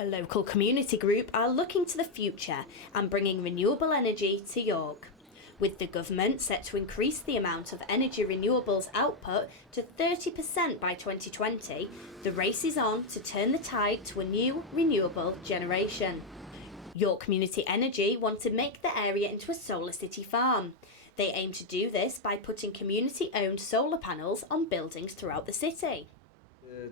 A local community group are looking to the future and bringing renewable energy to York. With the government set to increase the amount of energy renewables output to 30% by 2020, the race is on to turn the tide to a new renewable generation. York Community Energy want to make the area into a solar city farm. They aim to do this by putting community-owned solar panels on buildings throughout the city.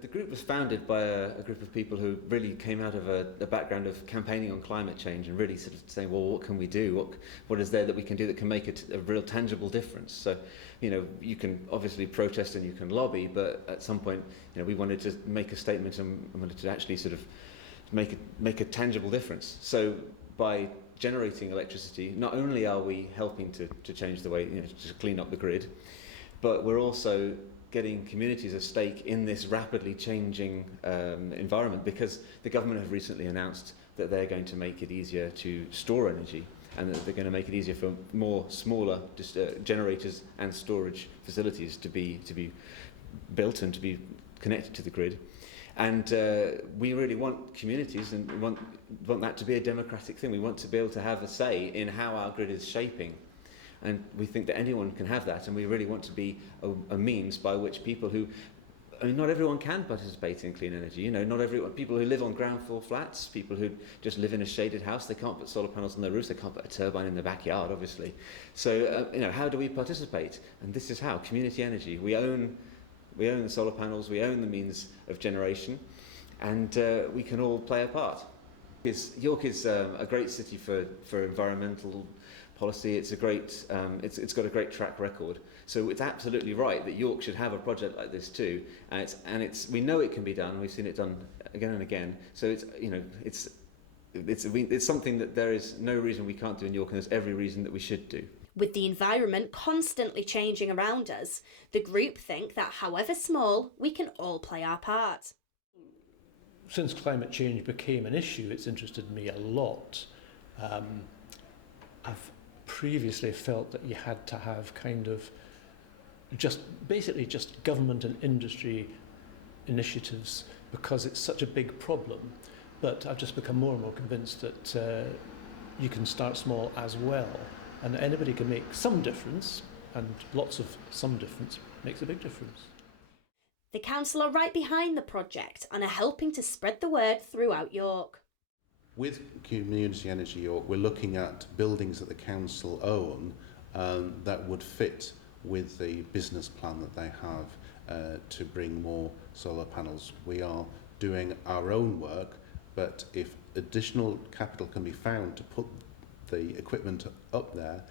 The group was founded by a group of people who really came out of a background of campaigning on climate change and really sort of saying, well, what can we do? What is there that we can do that can make a real tangible difference? So, you can obviously protest and you can lobby, but at some point, we wanted to make a statement and wanted to actually sort of make a tangible difference. So by generating electricity, not only are we helping to change the way, to clean up the grid, but we're also getting communities a stake in this rapidly changing environment, because the government have recently announced that they're going to make it easier to store energy, and that they're going to make it easier for more smaller generators and storage facilities to be built and to be connected to the grid. And we really want communities, and we want that to be a democratic thing. We want to be able to have a say in how our grid is shaping. And we think that anyone can have that, and we really want to be a means by which people who, not everyone can participate in clean energy. Not everyone. People who live on ground floor flats, people who just live in a shaded house, they can't put solar panels on their roofs. They can't put a turbine in their backyard, obviously. So, how do we participate? And this is how: community energy. We own the solar panels. We own the means of generation, and we can all play a part. York is a great city for environmental policy. It's it's got a great track record. So it's absolutely right that York should have a project like this too. And we know it can be done. We've seen it done again and again. So it's something that there is no reason we can't do in York, and there's every reason that we should do. With the environment constantly changing around us, the group think that however small, we can all play our part. Since climate change became an issue, it's interested me a lot. I've previously felt that you had to have kind of just government and industry initiatives because it's such a big problem. But I've just become more and more convinced that you can start small as well, and anybody can make some difference, and lots of some difference makes a big difference. The council are right behind the project and are helping to spread the word throughout York. With Community Energy York, we're looking at buildings that the council own that would fit with the business plan that they have to bring more solar panels. We are doing our own work, but if additional capital can be found to put the equipment up there,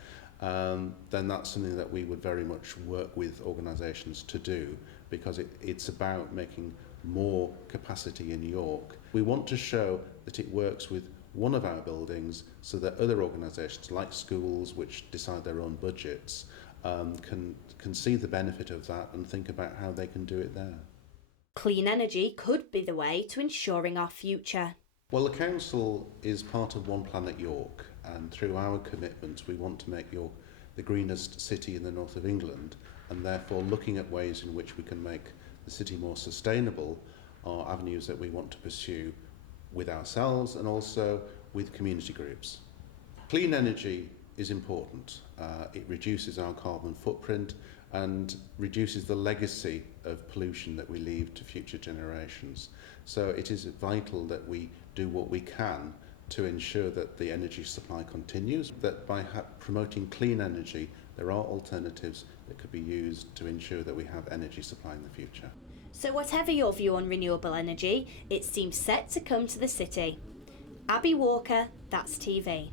then that's something that we would very much work with organisations to do, because it's about making more capacity in York. We want to show that it works with one of our buildings so that other organisations like schools, which decide their own budgets, can see the benefit of that and think about how they can do it there. Clean energy could be the way to ensuring our future. Well, the council is part of One Planet York, and through our commitments we want to make York the greenest city in the north of England, and therefore looking at ways in which we can make the city more sustainable are avenues that we want to pursue with ourselves and also with community groups. Clean energy is important. It reduces our carbon footprint and reduces the legacy of pollution that we leave to future generations. So it is vital that we do what we can to ensure that the energy supply continues, that by promoting clean energy, there are alternatives that could be used to ensure that we have energy supply in the future. So whatever your view on renewable energy, it seems set to come to the city. Abby Walker, That's TV.